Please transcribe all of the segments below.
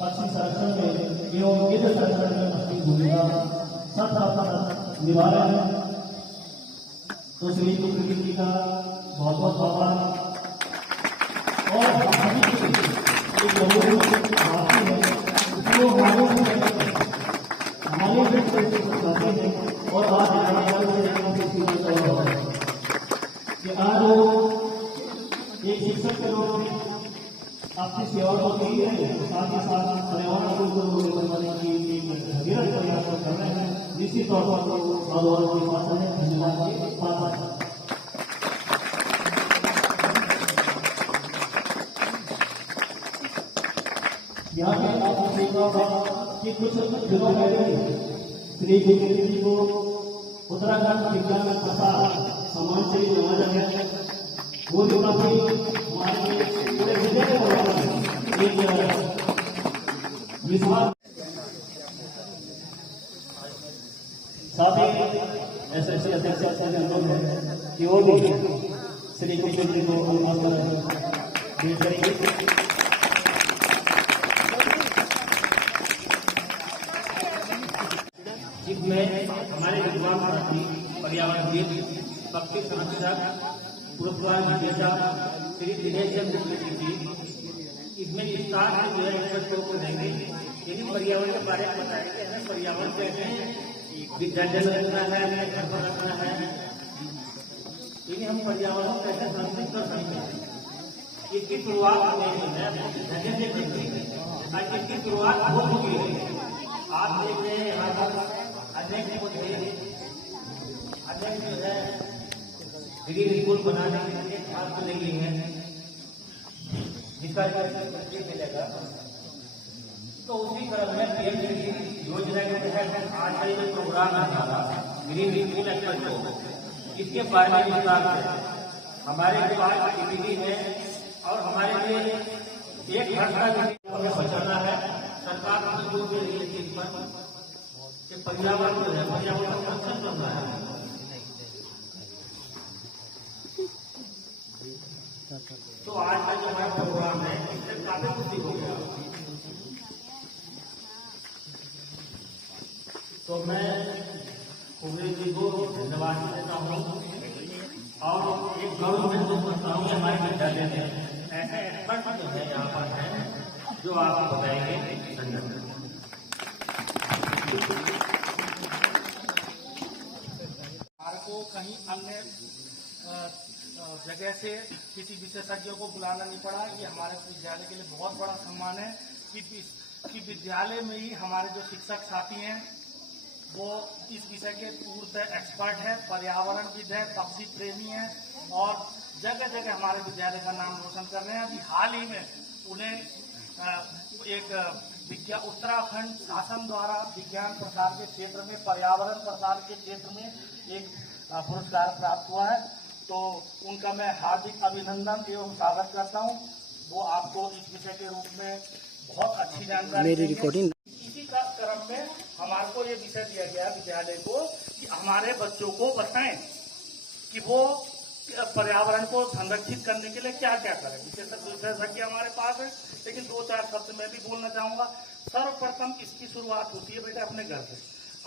पक्षी संरक्षण में एवं गिद्ध संरक्षण में अपनी भूमिका सत निभा रहे हैं। तो श्री गुरु जी का बहुत बहुत आभार। और और आज एक शिक्षक के रूप में आपकी सेवा को दी है, साथ ही साथ पर्यावरण को बनाने की भगीरथ प्रयास कर रहे हैं। निश्चित तौर पर साधुवाद की भाषा है, धन्यवाद की भाषा है। यहाँ पे आपको देखा होगा कि कुछ दिनों पहले श्री गुरु जी को उत्तराखंड विज्ञान प्रसार सम्मान से नवाजा गया। वो जो काफी हमारे पूरे विजय के विश्वास साथ ही एसएससी अध्यक्ष अनुरोध है कि वो भी श्री गुरु जी को पेश करेंगे। जिसमें हमारे विद्वान साथी पर्यावरणविद, पक्षी संरक्षक, पूर्व विजेता श्री दिनेश जी इसमें विस्तार से जो है एक्सपर्ट को देंगे। लेकिन पर्यावरण के बारे में बताएंगे। हमें पर्यावरण कैसे विद्यालय में रखना है, हमें घर पर रखना है, लेकिन हम पर्यावरण को कैसे संरक्षित कर सकते हैं। इसकी शुरुआत हमें जो है इसकी शुरुआत हो चुकी है। आप देख रहे हैं यहाँ पर अनेक जो है ग्रीन स्कूल बनाने के लिए छात्र लगी है, जिसका मिलेगा। तो उसी क्रम में पीएम योजना के तहत आज का जो प्रोग्राम है ग्रीन स्कूल एक्सपर्ट, इसके बारे में विस्तार से हमारे पास एक्टिविटी है और हमारे लिए एक घर का बचाना है। सरकार को जो भी चीज पर पर्यावरण जो है पर्यावरण संरक्षण करना है। तो आज का जो हमारा प्रोग्राम है इससे काफी खुशी हो गया। तो मैं कुबेर जी को धन्यवाद देता हूँ और एक गौरव महसूस करता हूँ कि हमारे विद्यालय में ऐसे एक्सपर्ट जो है यहाँ पर है जो आपको बताएंगे। धन्यवाद। को कहीं अन्य जगह से किसी विशेषज्ञों को बुलाना नहीं पड़ा। ये हमारे विद्यालय के लिए बहुत बड़ा सम्मान है कि विद्यालय में ही हमारे जो शिक्षक साथी हैं वो इस विषय के पूर्ण एक्सपर्ट है, पर्यावरणविद है, पक्षी प्रेमी है और जगह जगह हमारे विद्यालय का नाम रोशन कर रहे हैं। अभी हाल ही में उन्हें एक उत्तराखंड शासन द्वारा विज्ञान प्रसार के क्षेत्र में, पर्यावरण प्रसार के क्षेत्र में एक पुरस्कार प्राप्त हुआ है। तो उनका मैं हार्दिक अभिनंदन एवं स्वागत करता हूं। वो आपको इस विषय के रूप में बहुत अच्छी जानकारी देंगे। इसी का क्रम में हमारे को ये विषय दिया गया विद्यालय को कि हमारे बच्चों को बताएं कि वो पर्यावरण को संरक्षित करने के लिए क्या क्या करें। विशेषज्ञ हमारे पास है, लेकिन 2-4 शब्द मैं भी बोलना चाहूंगा। सर्वप्रथम इसकी शुरुआत होती है बेटा अपने घर से।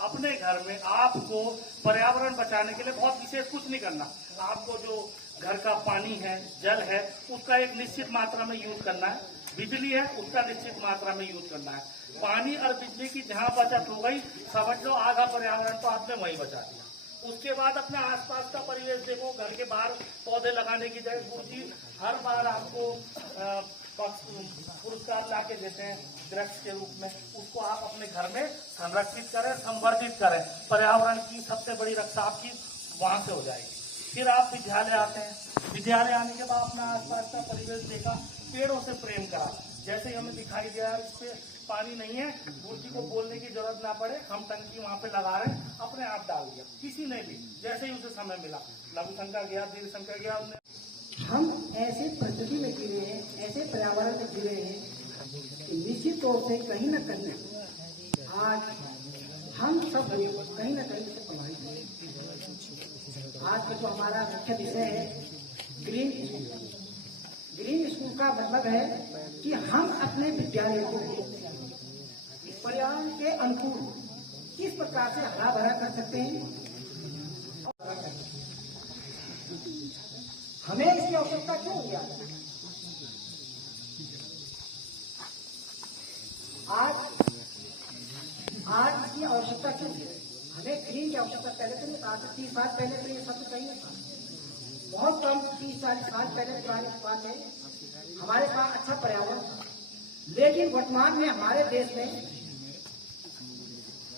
अपने घर में आपको पर्यावरण बचाने के लिए बहुत विशेष कुछ नहीं करना। आपको जो घर का पानी है, जल है, उसका एक निश्चित मात्रा में यूज करना है। बिजली है, उसका निश्चित मात्रा में यूज करना है। पानी और बिजली की जहाँ बचत हो गई, समझ लो आधा पर्यावरण तो आपने वहीं बचा दिया। उसके बाद अपने आसपास का परिवेश देखो। घर के बाहर पौधे लगाने की जगह गुरु जी हर बार आपको पुरस्कार ला के देते हैं वृक्ष के रूप में। उसको आप अपने घर में संरक्षित करें, संवर्धित करें। पर्यावरण की सबसे बड़ी रक्षा आपकी वहां से हो जाएगी। फिर आप विद्यालय आते हैं। विद्यालय आने के बाद अपना आसपास का परिवेश देखा, पेड़ों से प्रेम करा। जैसे ही हमें दिखाई दिया इस पे पानी नहीं है, गुरु जी को बोलने की जरूरत ना पड़े, हम टंकी वहां पे लगा रहे हैं, अपने आप डाल दिया। किसी ने भी जैसे ही उसे समय मिला, लघु शंका गया, दीर्घ शंका गया, हमने हम ऐसे प्रकृति में गिरे हैं, ऐसे पर्यावरण में गिरे हैं कि निश्चित तौर से कहीं न कहीं आज हम सब कहीं न कहीं से प्रभावित हैं। आज का जो हमारा मुख्य विषय है ग्रीन स्कूल। ग्रीन स्कूल का मतलब है कि हम अपने विद्यालय को अनुकूल किस प्रकार से हरा भरा कर सकते हैं। हमें इसकी आवश्यकता क्यों हुई आज इसकी आवश्यकता क्यों है? हमें ग्रीन की आवश्यकता पहले तो नहीं था, 30 साल पहले तो ये शब्द कहीं नहीं था। बहुत कम 30-40 साल पहले पुरानी बात है, हमारे पास अच्छा पर्यावरण था। लेकिन वर्तमान में हमारे देश में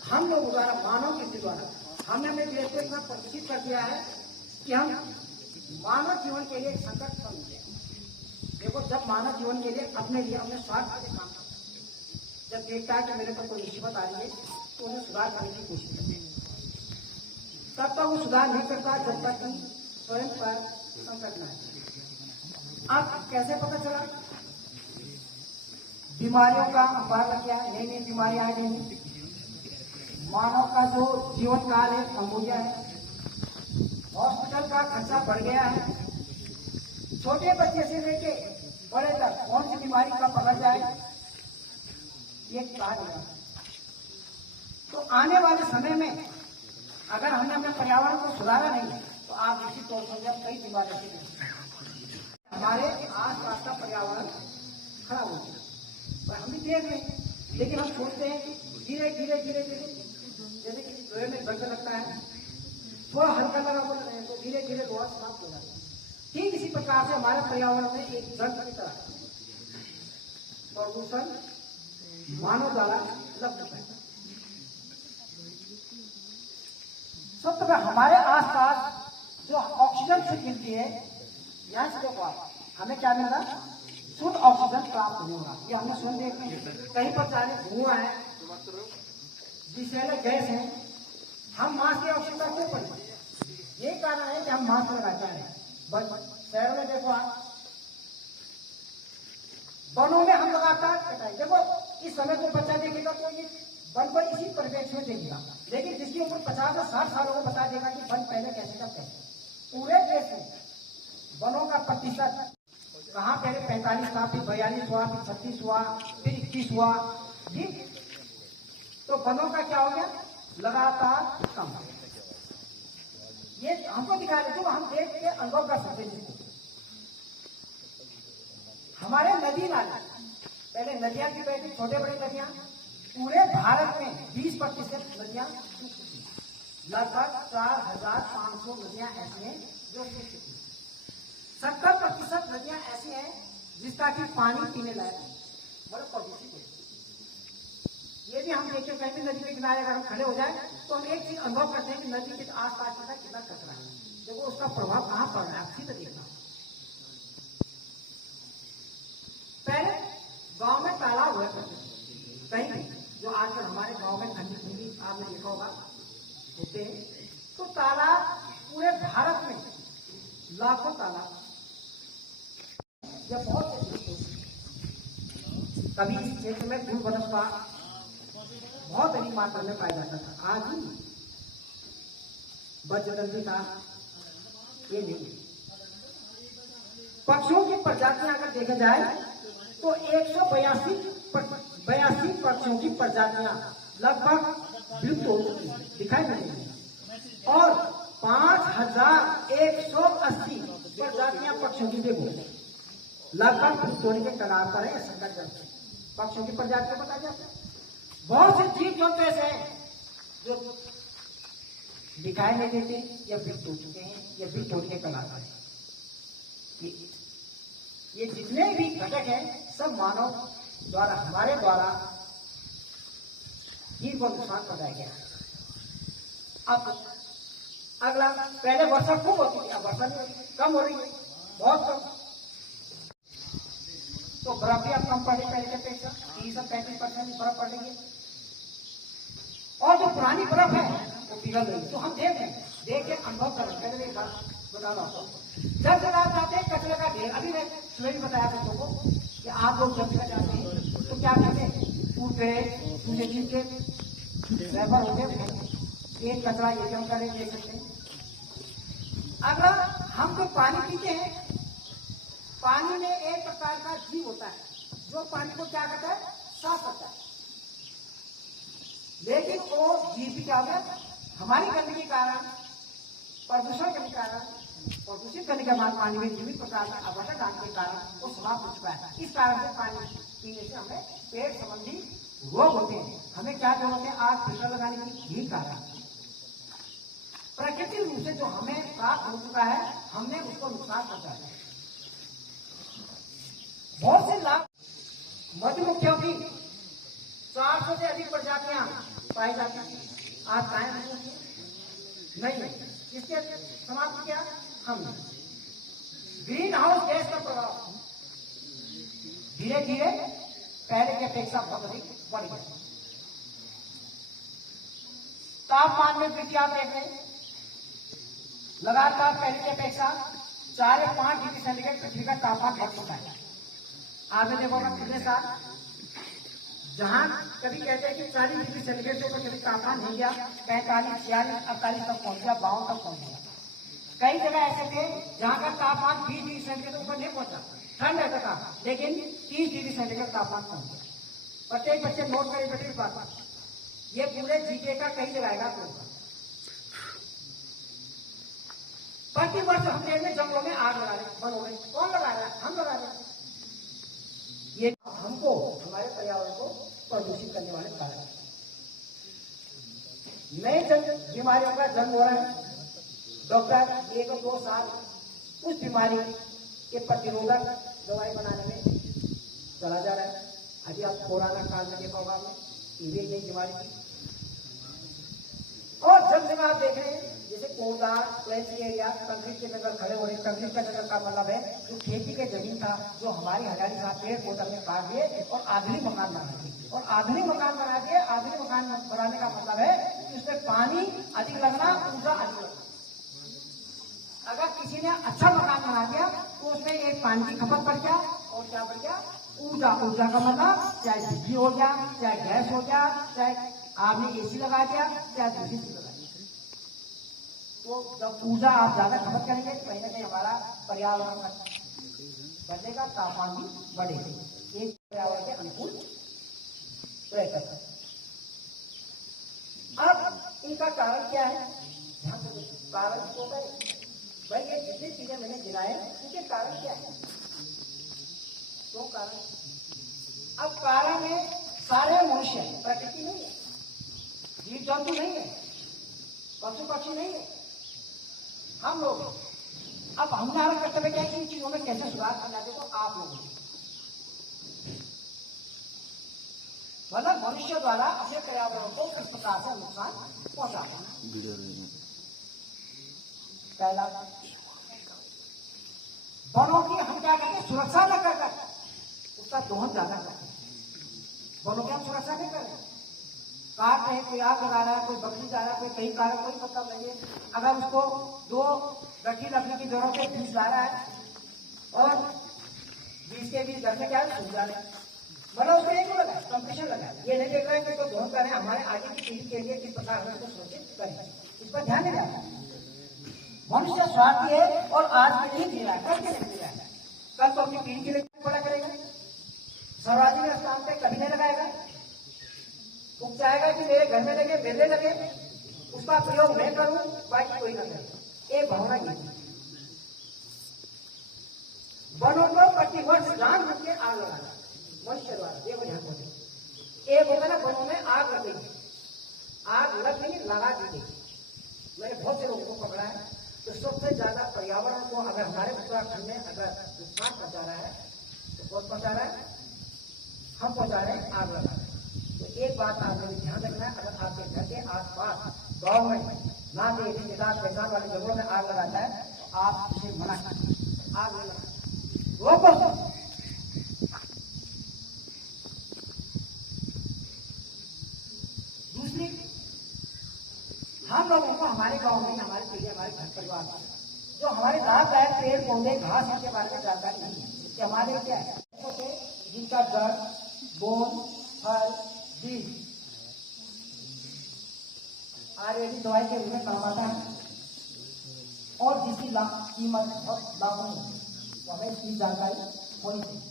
हम लोग द्वारा, मानव कृषि द्वारा हमने अपने देश को इतना प्रदूषित कर दिया है कि हम मानव जीवन के लिए संकट बन गया। देखो, जब मानव जीवन के लिए अपने स्वार्थ के लिए काम करता है, जब देखता है कि मेरे पर कोई मुसीबत आ रही है तो उन्हें सुधार करने की कोशिश करते हैं। तब तक वो सुधार नहीं करता जब तक कि स्वयं पर संकट न आए। अब कैसे पता चला? बीमारियों का अंबार लग गया, नई नई बीमारियां आ गई, मानव का जो जीवन काल है कम हो गया है, हॉस्पिटल का खर्चा बढ़ गया है, छोटे बच्चे से लेके बड़े तक कौन सी बीमारी का पकड़ जाए ये कहा गया। तो आने वाले समय में अगर हमने अपने पर्यावरण को सुधारा नहीं तो आप निश्चित तौर पर कई बीमारियों से हमारे आसपास का पर्यावरण खराब हो गया। हम भी देख रहे हैं, लेकिन हम सोचते हैं कि धीरे धीरे धीरे धीरे जैसे किसी लोहे में दर्द लगता है, थोड़ा हल्का लगा बोल रहे हैं तो धीरे धीरे लोहा समाप्त हो जाता है। ठीक इसी प्रकार से हमारे पर्यावरण में एक जंग की तरह प्रदूषण मानव द्वारा उपलब्ध है। सब तो हमारे आसपास जो ऑक्सीजन से मिलती है, यहाँ से देखो आप, हमें क्या मिल रहा? शुद्ध ऑक्सीजन प्राप्त नहीं होगा। ये हमने सुन देखे कहीं पर जाने धुआं है, विषैले गैस है, हम मास्क की आवश्यकता क्यों पड़ी? यही कारण है कि हम मास्क लगाते हैं। शहरों में देखो आप, वनों में हम लगातार कटाई। देखो, इस समय को बच्चा देखेगा तो ये वन को इसी परिवेश में देखेगा, लेकिन जिसकी उम्र 50 से 60 सालों को बता देगा कि वन पहले कैसे करते हैं। पूरे देश में वनों का प्रतिशत कहाँ पहले 45 था, फिर 42 हुआ, फिर 36 हुआ, फिर 21 हुआ, ठीक। तो वनों का क्या हो गया? लगातार कम। ये हमको दिखा रहे जो हम देख के अनुभव कर सकते हैं। हमारे नदी नाले, पहले नदियां की बहती, छोटे बड़े नदियां, पूरे भारत में 20% नदियां, लगभग 4500 नदियां ऐसी हैं जो सूख चुकी हैं। 70% नदियां ऐसी हैं जिसका कि पानी पीने लायक बड़े प्रदूषित है। ये भी हम देखिए, कहीं भी नदी के किनारे अगर हम खड़े हो जाए तो हम एक चीज अनुभव करते हैं कि नदी के आसपास कितना कचरा है। देखो, उसका प्रभाव कहाँ पड़ रहा है, आप सीधे देखना। पहले गांव में तालाब हुआ करते, कहीं जो आजकल हमारे गांव में ठंडी ठंडी आपने देखा होगा होते हैं, तो तालाब पूरे भारत में लाखों तालाब या बहुत से, कभी इस क्षेत्र में धूल वनस्पा बहुत अधिक मात्रा में पाया जाता था। आज ही वज्रदंती था, ये नहीं। पक्षियों की प्रजातियां अगर देखा जाए तो 182 पक्षियों की प्रजातियां लगभग विलुप्त हो चुकी हैं, दिखाई नहीं देती, और 5180 प्रजातियां पक्षियों की देखो लगभग विलुप्त होने के कगार पर है। संकट करते पक्षियों की प्रजातियां बता जाते हैं। बहुत से जीव जंतु ऐसे हैं जो दिखाई नहीं देते या विलुप्त हो चुके हैं या विलुप्त होने के कगार पर है। ये जितने भी घटक हैं सब मानव द्वारा, हमारे द्वारा जीव को नुकसान पहुंचाया गया है। अब अगला, पहले वर्षा खूब होती थी, अब वर्षा कम हो रही है, बहुत कम। तो बर्फ भी अब कम पड़े पहले के अपेक्षा, 30-35% बर्फ पड़ रही है, और जो पुरानी बर्फ है वो पिघल रही है। तो हम देख के अनुभव कर रहे हैं। एक बात बता रहा हूँ, जब आप जाते हैं कचरे का ढेर, अभी मैं सुबह भी बताया बच्चों को कि आप लोग जब जाते हैं तो क्या करते हैं, टूटे के ड्राइवर होते हैं, एक कचरा ये हम करें देख सकते हैं। अगर हम तो पानी पीते हैं, पानी में एक प्रकार का जीव होता है जो पानी को क्या करता है, साफ करता है। लेकिन वो जीव भी क्या हो गया, हमारी गंदगी के कारण, प्रदूषण के कारण, प्रदूषित करने के बाद पानी में विभिन्न प्रकार के अपघटन डालने के कारण वो समाप्त हो चुका है। इस कारण से पानी पीने से हमें पेट संबंधी रोग होते हैं। हमें क्या जरूरत है, आज फिल्टर लगाने की यही कारण। प्राकृतिक रूप से जो हमें प्राप्त हो चुका है, हमने उसको नुकसान पहुंचाया। बहुत से लाभ, मधुमक्खियों की 400 से अधिक प्रजातियां पाई जाती हैं, आज कायम नहीं है। इसके समाप्त किया हमने। ग्रीन हाउस गैस का प्रभाव धीरे धीरे पहले की अपेक्षा बहुत अधिक बढ़ गया। तापमान में वृद्धि आप देख रहे हैं, लगातार पहले की अपेक्षा 4 या 5 डिग्री सेंटीग्रेड पृथ्वी का तापमान बढ़ चुका है। आगे देखोगा पिछले साल जहां कभी कहते हैं कि 40 डिग्री सेंटीग्रेड से ऊपर कभी तापमान नहीं गया, 45, 46, 48 तक पहुंच गया, 52 तक पहुंच गया। कई जगह ऐसे थे जहां का तापमान 20 डिग्री सेंटीग्रेड ऊपर नहीं पहुंचा, ठंड रहता था, लेकिन 30 डिग्री सेंटीग्रेड तापमान पहुंच गया। प्रत्येक बच्चे नोट करें बेटे बात, ये पूरे जीके का कहीं जगह होगा। प्रति वर्ष हम देश में जंगलों में आग लगा रहे, वन हो रहे, कौन लगा रहा है, हम लगा रहे हैं। ये हमको, हमारे पर्यावरण को प्रदूषित करने वाले कारण। नए बीमारियों का जन्म हो रहा है। डॉक्टर 1 और 2 साल उस बीमारी के प्रतिरोधक दवाई बनाने में चला जा रहा है। अभी आप कोरोना काल में देखा होगा आपने, टीबी की बीमारी थी। और जब जगह आप देख रहे हैं जैसे कोटा प्लेन्स एरिया, कंक्रीट के जगह खड़े हो रहे। कंक्रीट का जगह का मतलब है जो खेती के जमीन था, जो हमारी हरियाणी था, पेड़ पौधा में काट दिए और आधुनिक मकान बना दिए। और आधुनिक मकान बना दिए, आधुनिक मकान बनाने का मतलब है कि उसमें पानी अधिक लगना, ऊर्जा अधिक लगना। अगर किसी ने अच्छा मकान बना दिया तो उसमें एक पानी की खपत बढ़ गया और क्या बढ़ गया, ऊर्जा। ऊर्जा का मतलब चाहे बिजली हो गया, चाहे गैस हो गया, चाहे आपने एसी लगा दिया, चाहे दूसरी चीज लगा दी। तो जब ऊर्जा आप ज्यादा खपत करेंगे तो कहीं ना कहीं हमारा पर्यावरण बढ़ेगा, तापमान भी बढ़ेगा। एक पर्यावरण के अनुकूल प्रयत्न। अब इनका कारण क्या है, कारण तो भाई ये जितनी चीजें मैंने गिनाए उनके कारण क्या है, दो कारण। अब कारण है सारे मनुष्य, प्रकृति नहीं है, जीव जंतु नहीं है, पशु पक्षी नहीं है, हम लोग। अब हमारा कर्तव्य क्या है, इन चीजों में कैसे सुधार करना चाहिए, तो आप लोग मतलब मनुष्य द्वारा अपने पर्यावरण को किस प्रकार से नुकसान पहुंचाना। पहला, वनों की हम क्या करते हैं, सुरक्षा न कर उसका दोहन ज्यादा करते हैं। वनों की हम सुरक्षा नहीं कर रहे, काट रहे, कोई आग लगा रहा है, कोई बकरी जा रहा है, कोई कहीं का कोई मतलब नहीं है। अगर उसको 2 गठी लकड़ी की जरूरत है, बीज ला रहा है और बीज के बीज घर में क्या है, सूख जा रहे हैं, मतलब उसको एक लगा है, कंपटीशन लगा है। ये नहीं देख रहा है कि तो दोहन करें, हमारे आगे की पीढ़ी के लिए किस प्रकार हम इसको सुरक्षित करें, इस पर ध्यान नहीं रहा। मनुष्य स्वार्थी है और आज के लिए जी रहा है, कल के लिए जी रहा है, कल तो अपनी पीढ़ी के लिए बड़ा करेगा। सार्वजनिक स्थान पे कभी नहीं लगाएगा, वो चाहेगा कि मेरे घर में लगे, मेरे लगे, उसका प्रयोग मैं करूं, बाकी कोई ना करे। एक भावना ये वनों को प्रतिवर्ष जान बुझ के आग लगाना मनुष्य द्वारा, देखो ध्यान रखें। एक होगा ना, वनों में आग लग गई, आग लग गई, लगा दी गई। मैंने बहुत से लोगों को पकड़ा है। तो सबसे ज्यादा पर्यावरण को अगर हमारे उत्तराखंड में अगर नुकसान पहुंचा रहा है तो कौन पहुंचा रहा है, हम पहुंचा रहे हैं, आग लगा रहे हैं। तो एक बात आपने ध्यान रखना है, अगर आपके घर के आसपास गाँव में ना के रिश्तेदार पहचान वाले जगहों में आग लगाता है तो आप उसे मना करें, आग नहीं लगाना, रोको। दूसरी, हम लोगों को हमारे गांव में, हमारे पीढ़ी, हमारे घर परिवार में जो हमारे लाभदायक पेड़ पौधे घास के बारे में जानकारी नहीं है कि हमारे क्या है, जिनका जड़, बोन, फल, बीज आयुर्वेदिक दवाई के रूप में काम आता है और जिसकी कीमत बहुत लाभ नहीं है, तो हमें इसकी जानकारी होनी चाहिए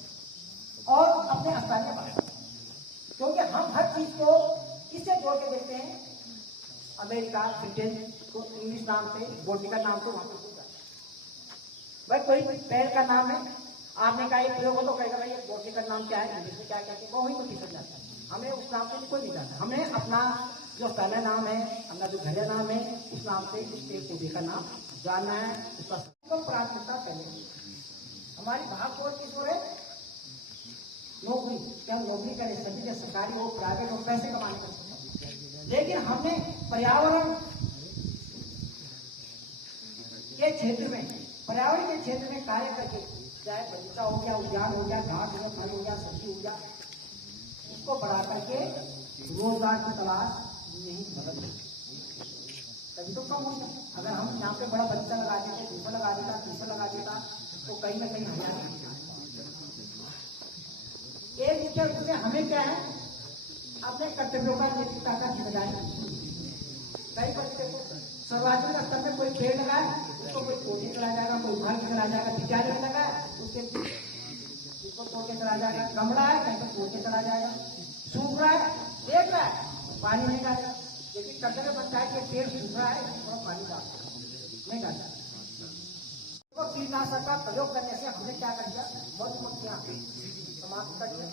और अपने स्थानीय भाषा, क्योंकि हम हर चीज को इससे जोड़ के देखते हैं अमेरिका, ब्रिटेन को इंग्लिश नाम से, बोटिका नाम से वहां पर होता है। भाई कोई पेड़ का नाम है, आपने कहा एक प्रयोग हो तो कहेगा भाई बोटिका नाम क्या है, इंग्लिश में क्या कहते हैं, वो वही को टीचर जाता है। हमें उस नाम से कोई नहीं जाता, हमें अपना जो पहला नाम है, अपना जो घरेलू नाम है, उस नाम से उस पेड़ पौधे का नाम जानना है, उसका प्राथमिकता पहले। हमारी भागदौड़ की जो है नौकरी, क्या हम नौकरी करें, सभी के सरकारी हो, प्राइवेट हो, पैसे कमाने का सकते हैं, लेकिन हमने पर्यावरण के क्षेत्र में, पर्यावरण के क्षेत्र में कार्य करके, चाहे बगीचा हो गया, उद्यान हो गया, घास हो गया, फल हो गया, सब्जी हो गया, उसको बढ़ा करके रोजगार की तलाश नहीं बदल, तभी तो कम होगा। अगर हम यहाँ पे बड़ा बगीचा लगा देते, दूसरा लगा देता, तीसरा लगा देता, तो कहीं ना कहीं हरियाणा एक मुख्य रूप से हमें क्या है, अपने कर्तव्यों का नैतिकता का जिम्मेदारी। कई बच्चे को सार्वजनिक स्तर में कोई पेड़ लगाए, उसको कोई तोड़ने चला जाएगा, कोई घर चला जाएगा, विद्यालय में लगाए उसके उसको तोड़ के चला जाएगा, गमला है कहीं पर तोड़ के चला जाएगा, सूख रहा है देख रहा है पानी नहीं डालेगा, लेकिन कर्तव्य बनता है कि पेड़ सूख रहा है थोड़ा पानी डाल नहीं डालता। तो कीटनाशक का प्रयोग करने से हमने क्या कर दिया, मधुमक्खियां समाप्त कर दिया।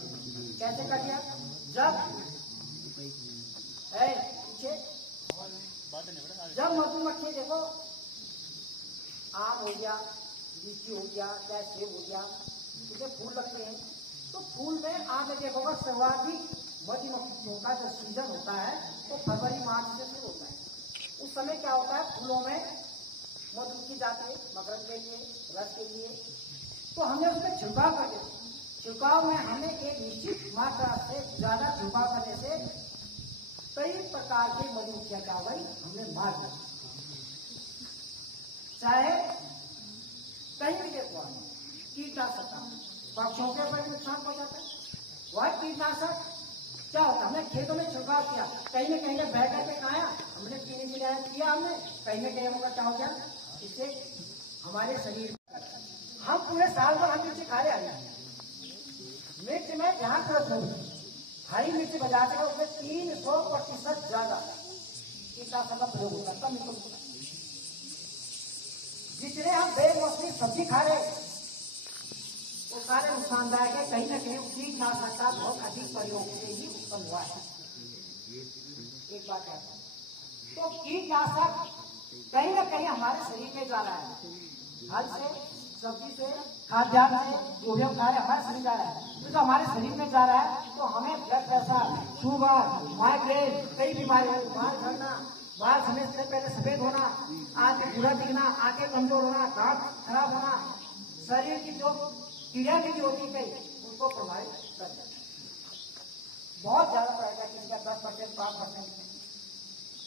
कैसे कर दिया, जब जब मधुमक्खी देखो आम हो गया, लीची हो गया, चाहे सेब हो गया, उसे फूल लगते हैं, तो फूल में आप देखोगे सर्वाधिक मधुमक्खियों का जो सीजन होता है वो फरवरी मार्च से शुरू होता है। उस समय क्या होता है, फूलों में मधुमक्खी जाती है मकरंद के लिए, रस के लिए, तो हमने उसमें छिड़काव कर दिया। छिड़काव में हमें एक निश्चित मात्रा से ज्यादा छिड़काव करने से कई प्रकार के मधुमक्खियां क्या हुई हमने मार दिया, चाहे कहीं भी देखो कीटनाशक पक्षियों के ऊपर नुकसान पहुंचाता है। वह कीटनाशक क्या होता है, हमने खेतों में छिड़काव किया, कहीं न कहीं बह करके खाया, हमने पीने के लिए किया, हमने कहीं न कहीं होगा क्या हो गया, इससे हमारे शरीर हम पूरे साल भर हम मिर्ची खा रहे हैं, मिर्च में जहां पर हरी मिर्च बजाते हैं उसमें 300% ज्यादा कीटनाशक का प्रयोग होता है, तब मिर्च होता है। जितने हम बेमौसमी सब्जी खा रहे वो सारे नुकसानदायक है, कहीं ना कहीं कीटनाशक का बहुत अधिक प्रयोग से ही उत्पन्न हुआ है। एक बात है, तो कीटनाशक कहीं ना कहीं हमारे शरीर में जा रहा है, फल से, सब्जी से, खाद्यान्न से, जो भी हम खा रहे हैं हमारे शरीर जा रहा है, तो हमारे शरीर में जा रहा है तो हमें ब्लड प्रेशर, शुगर, माइग्रेन, कई बीमारियां, बाल झड़ना, बाल समय से पहले सफेद होना, आंखें बुरा दिखना, आंखें कमजोर होना, दांत खराब होना, शरीर की जो क्रिया विधि होती है उनको प्रभावित कर देता है। बहुत ज्यादा पड़ेगा, किसी का 10%, 5%।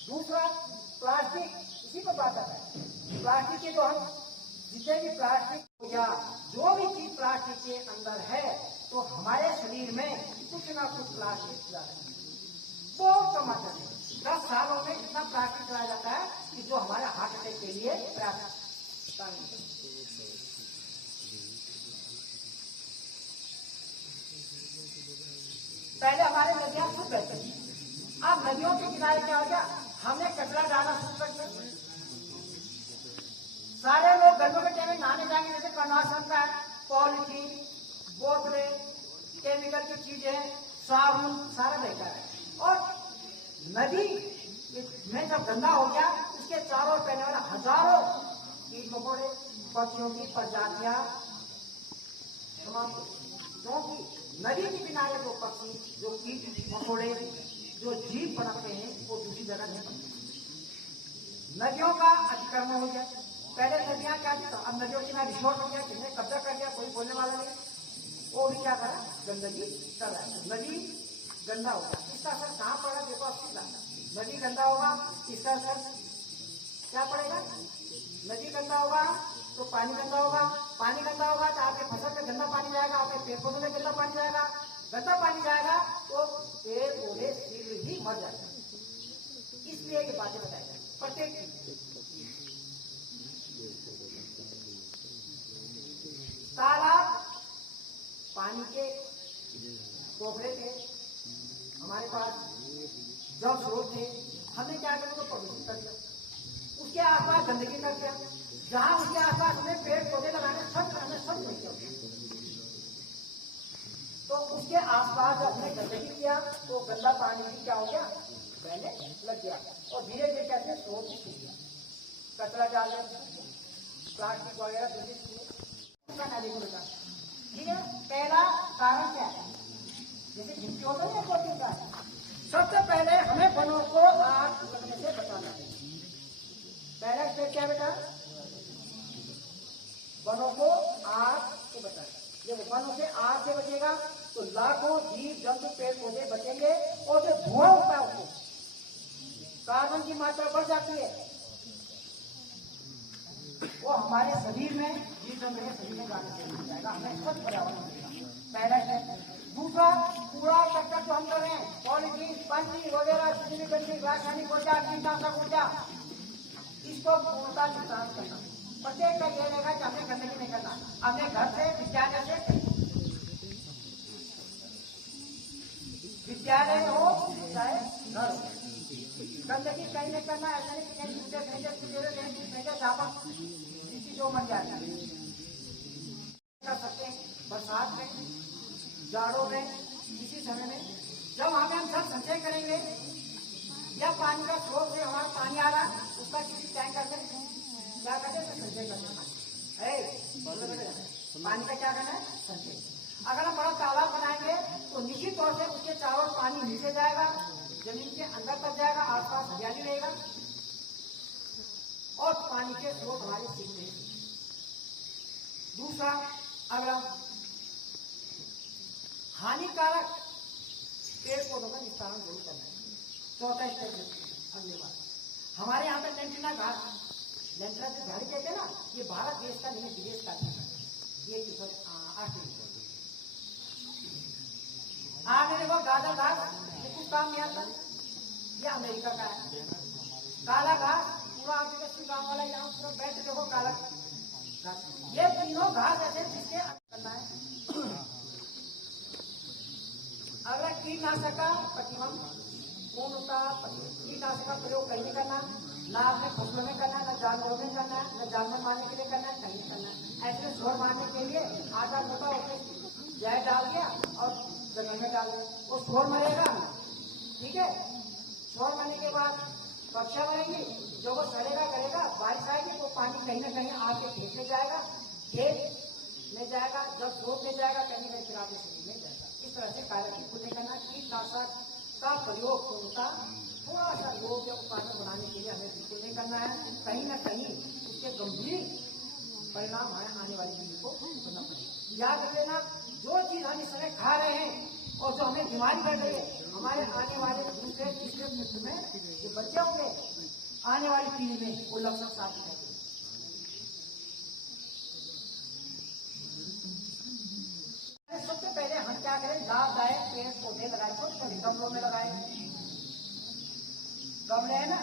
दूसरा प्लास्टिक, इसी पर बात आता है, प्लास्टिक के जो हम जितने भी प्लास्टिक या जो भी चीज प्लास्टिक के अंदर है तो हमारे शरीर में कुछ ना कुछ प्लास्टिक जाता है। बहुत कम मात्रा में 10 सालों में इतना प्लास्टिक चला जाता है कि जो हमारे हार्ट अटैक के लिए पर्याप्त। पहले हमारे नदियां शुद्ध रहती थी, अब नदियों के किनारे क्या हो गया, हमने कचरा डालना शुरू कर दिया। सारे लोग गर्मियों के टाइम में नहाने जाएंगे, जैसे कनासन का पॉलिथीन, बोतलें, केमिकल की चीजें, साबुन, सारा रहता है, और नदी में जब गंदा हो गया उसके चारों ओर फैलने वाले हजारों कीट मकोड़े, पक्षियों की प्रजातियां समाप्त, क्योंकि नदी के किनारे जो पक्षी, जो कीट मकोड़े, जो जीव पनपते हैं वो दूसरी जगह नहीं पनपते। नदियों का अतिक्रमण हो गया, पहले नदियां क्या थी, अब नदियों के किनारे रिसोर्ट हो गया, किसने कब्जा कर दिया, कोई बोलने वाला नहीं, वो भी क्या करा, गंदगी कर रहा है, नदी गंदा होगा, इसका असर कहाँ पड़ा देखो, आपकी बात, नदी गंदा होगा इसका असर क्या पड़ेगा, नदी गंदा होगा तो पानी गंदा होगा, पानी गंदा होगा तो आपके फसल में गंदा पानी जाएगा, आपके पेड़ पौधों में गंदा पानी जाएगा, गंदा पानी जाएगा तो पेड़ पौधे शीघ्र ही मर जाते हैं। इसलिए ये बातें बताई जाए, प्रत्येक तालाब पानी के पोखरे थे हमारे पास, जल स्रोत थे, हमने क्या किया उनको प्रदूषित कर दिया, उसके आसपास गंदगी कर दिया, जहां उसके आसपास हमें पेड़ पौधे लगाने सब नहीं किया। तो उसके आसपास जब हमने गंदगी किया तो गंदा पानी भी क्या हो गया, बहने लग गया और धीरे धीरे कहते हैं स्रोत सूख गया, कचरा डाल प्लास्टिक वगैरह दूषित नदी को लगा। ठीक है, पहला कारण क्या है, जैसे जिसकी होता है कोटिंग का, सबसे पहले हमें वनों को आग लगने से बचाना है। पहला स्टेप क्या बेटा, वनों को आग से बचाना। जब वनों से आग से बचेगा तो लाखों जीव जंतु पेड़ पौधे बचेंगे और जो धुआं होता है उसको कार्बन की मात्रा बढ़ जाती है, वो हमारे शरीर में जीव जंतु के शरीर में जाने से मिल जाएगा, हमें स्वच्छ पर्यावरण मिलेगा। पहला स्टेप। दूसरा, कूड़ा करकट जो हम कर रहे हैं, पॉलीथीन पंची वगैरह जितनी गंदी रासायनिक ऊर्जा कीटनाशक ऊर्जा, इसको पूर्णतः निपटान करना। प्रत्येक का ये रहेगा कि हमें गंदगी नहीं करना, अपने घर से विद्यालय हो चाहे घर हो, गंदगी कहीं नहीं करना। ऐसा नहीं कि कहीं दूसरे किसी जो मन जाए कर सकते हैं। बरसात में, जाड़ों में, इसी समय में जब हमें हम सब संचय करेंगे या पानी का स्रोत से हमारा पानी आ रहा है उसका किसी टैंकर में क्या करते हैं, संचय करना है। पानी का क्या करना है, संचय। अगर हम बड़ा तालाब बनाएंगे तो निश्चित तौर से उसके चारों पानी नीचे जाएगा, जमीन के अंदर तक जाएगा, आसपास हरियाली रहेगा और पानी के स्रोत हमारे सीख रहेंगे। दूसरा, अगला हानिकारक पेड़ पौधों का निस्तारण जरूर करना है। चौथा स्टेप, धन्यवाद। हमारे यहाँ पे लेंटिना घास, लेंटिना जो झाड़ी कहते हैं ना, ये भारत देश का नहीं विदेश का है। ये ऑस्ट्रेलिया आगे देखो गाजर घास, ये कुछ काम नहीं आता, ये अमेरिका का है। काला घास पूरा आदिवासी गांव वाला यहाँ पूरा बैठ देखो काला घास, ये तीनों घास ऐसे जिसके करना है। अगर कीटनाशक का प्रतिबंध पूर्णतः, कीटनाशक का प्रयोग कहीं नहीं करना, ना अपने फसलों में करना, न जानवरों में करना, न जानवर मारने के लिए करना, कहीं करना। ऐसे छोड़ मारने के लिए आटा मोटा होकर जहर डाल दिया और जमीन में डाल दिया, वो छोड़ मरेगा। ठीक है, छोड़ मरने के बाद पक्षियां मरेंगी, जो वो सड़ेगा करेगा, बारिश आएगी वो पानी कहीं ना कहीं आके खेत में जाएगा, खेत में जाएगा, जब स्रोत में जाएगा कहीं ना कहीं फिर आपके शरीर में जाएगा। इस तरह से कार्य को नहीं करना। कीटनाशक का प्रयोग होता थोड़ा सा लोग या उत्पादन बनाने के लिए हमें बिल्कुल नहीं करना है। कहीं ना कहीं उसके गंभीर परिणाम हमें आने वाली पीढ़ी को भुगतना पड़ेगा। याद रख लेना, जो चीज हम इस समय खा रहे हैं और जो हमें बीमारी बढ़ रही है, हमारे आने वाले दूसरे तीसरे पुत्र में जो बच्चे होंगे आने वाली पीढ़ी में वो लक्षण साफ दिखाई देंगे। सबसे पहले हम क्या करें, लाभदायक पेड़ पौधे लगाए, छोटे गमलों में लगाए। गमले है ना,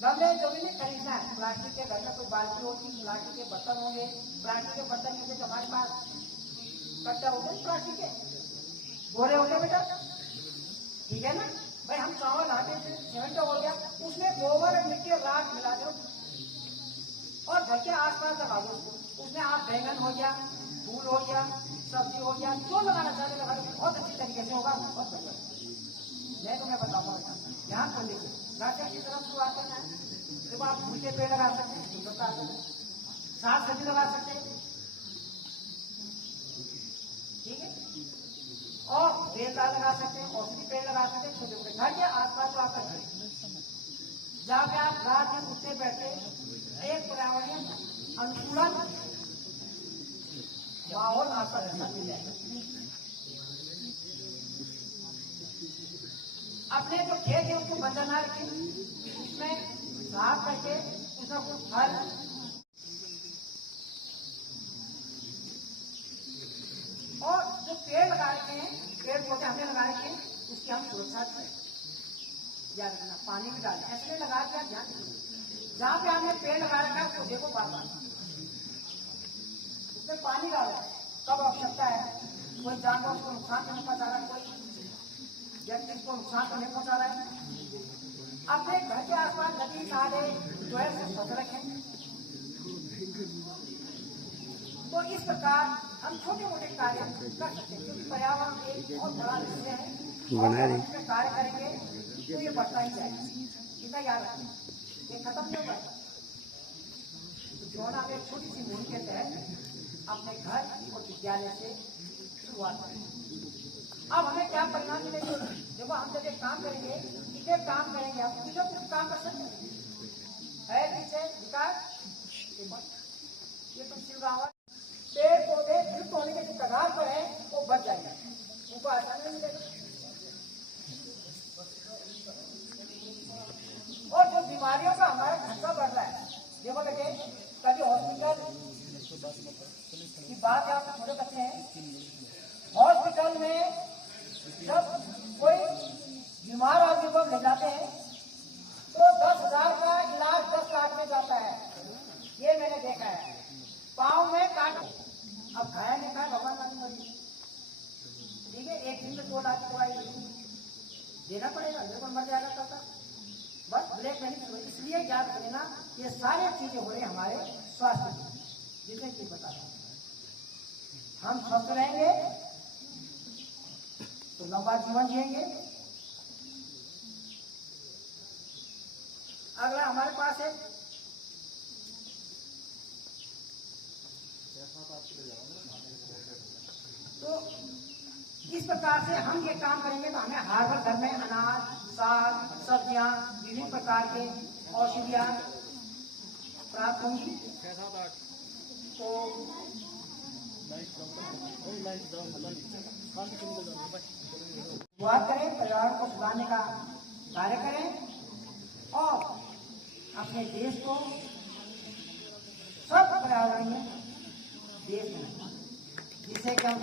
गमले जो भी नहीं खरीदना है, प्लास्टिक के, घर में कोई बाल्टी होती, प्लास्टिक के बर्तन होंगे, प्लास्टिक के बर्तन में हमारे पास कट्टा होते हैं, प्लास्टिक के बोरे होते बेटा, ठीक है ना भाई। हम चावल आटे से सीमेंट हो गया, उसमें गोबर और मिट्टी और राख मिला दो और घर के आसपास लगा दो उसको। उसमें आप बैंगन हो गया, फूल हो गया, सब्जी हो गया, जो लगाना चाहते लगा दो, बहुत अच्छी तरीके से होगा, बहुत बढ़िया। मैं तुम्हें बताऊंगा, ध्यान कर लीजिए। गार्डन की तरफ शुरुआत करना है, जब आप फूल के पेड़ लगा सकते हैं, सुंदरता साग सब्जी लगा सकते हैं, ठीक है, और बेलदार लगा सकते हैं, औषधि पेड़ लगा सकते हैं, छोटे छोटे घर के आसपास जो आप करते हैं, जहाँ पे आप रात में उठते बैठे एक पर्यावरणीय अनुकूलन माहौल आपका ऐसा मिल जाएगा। अपने जो खेत है उसको बंजर ना रखें, उसमें साफ करके उसमें कुछ फल और जो पेड़ लगा रखे हैं, पेड़ पौधे हमने लगा रखे हैं, उसकी हम सुरक्षा करें। याद रखना, पानी भी डालें, ऐसे नहीं लगा के ध्यान रखिए। जहाँ पे हमने पेड़ लगा रखा है उसको देखो बार बार, उसमें पानी डालो कब आवश्यकता है। कोई जानवर को नुकसान तो नहीं पहुंचा रहा, कोई व्यक्ति को नुकसान तो नहीं पहुंचा रहा है, अपने घर के आसपास नदी नाले जो है स्वच्छ रखें। तो इस प्रकार हम छोटे मोटे कार्य कर सकते हैं, क्योंकि पर्यावरण एक बहुत बड़ा विषय है और हम इसमें कार्य करेंगे तो ये बढ़ता ही जाएगा। इतना याद रखें, ये खत्म नहीं होगा। जो ना एक छोटी सी मुहिम के तहत अपने घर और विद्यालय से शुरुआत करें। अब हमें क्या परिणाम मिलेंगे? देखो, हम जब एक काम करेंगे, एक काम करेंगे, हम कुछ काम कर सकते हैं पीछे विकास। ये तुलसी गाँव पेड़ पौधे विलुप्त होने के कगार पर है, वो बच जाएंगे, उनको आसान नहीं मिलेगा। और जो बीमारियों का हमारा खर्चा बढ़ रहा है, देखो लगे कभी हॉस्पिटल की बात आप थोड़े बच्चे हैं, हॉस्पिटल में जब कोई बीमार आदमी को ले जाते हैं तो 10,000 का इलाज 10 लाख में जाता है। ये मैंने देखा है। पाँव में काट, अब खाया नहीं खाया भगवान मालूम मरी, ठीक है, एक दिन में 2 लाख की दवाई देना पड़ेगा, बिल्कुल मर जाएगा कल। बस ब्लैक मनी। इसलिए याद करेना, ये सारी चीजें हो रही हमारे स्वास्थ्य की, जिसे कि बता रहा हूं। हम स्वस्थ रहेंगे तो लंबा जीवन जिएंगे। अगला हमारे पास है तो इस प्रकार से हम ये काम करेंगे तो हमें हर घर घर में अनाज, साग, सब्जियां, विभिन्न प्रकार के औषधियां प्राप्त होंगी। तो शुरुआत करें, पर्यावरण को सुधारने का कार्य करें और अपने देश को सब पर्यावरण में देश बनाएं, जिससे कि हम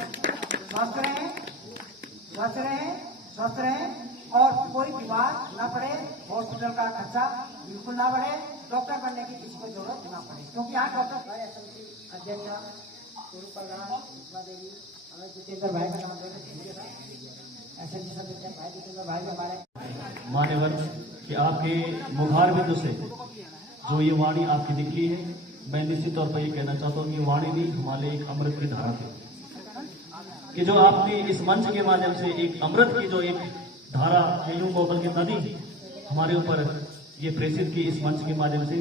स्वस्थ रहें और कोई बीमार न पड़े, हॉस्पिटल का खर्चा बिल्कुल ना बढ़े, डॉक्टर बनने की किसी को जरूरत ना पड़े। क्योंकि यहाँ डॉक्टर अध्यक्ष स्वरूप प्रधान, देवी, हमें जितेंद्र भाई का नाम देना, एसएमसी सदस्य भाई जितेंद्र भाई हमारे मान्यवर कि आपके मुखार बिंदु से जो ये वाणी आपकी निकली है, मैं निश्चित तौर पर ये कहना चाहता हूँ कि वाणी नहीं, हमारे एक अमृत की धारा थी कि जो आपने इस मंच के माध्यम से एक अमृत की जो एक धारा गोपाल की नदी हमारे ऊपर ये प्रेषित की इस मंच के माध्यम से,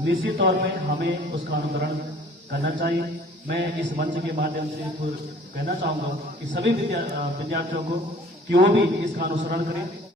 निश्चित तौर पे हमें उसका अनुकरण करना चाहिए। मैं इस मंच के माध्यम से कहना चाहूंगा कि सभी विद्यार्थियों को कि वो भी इसका अनुसरण करें।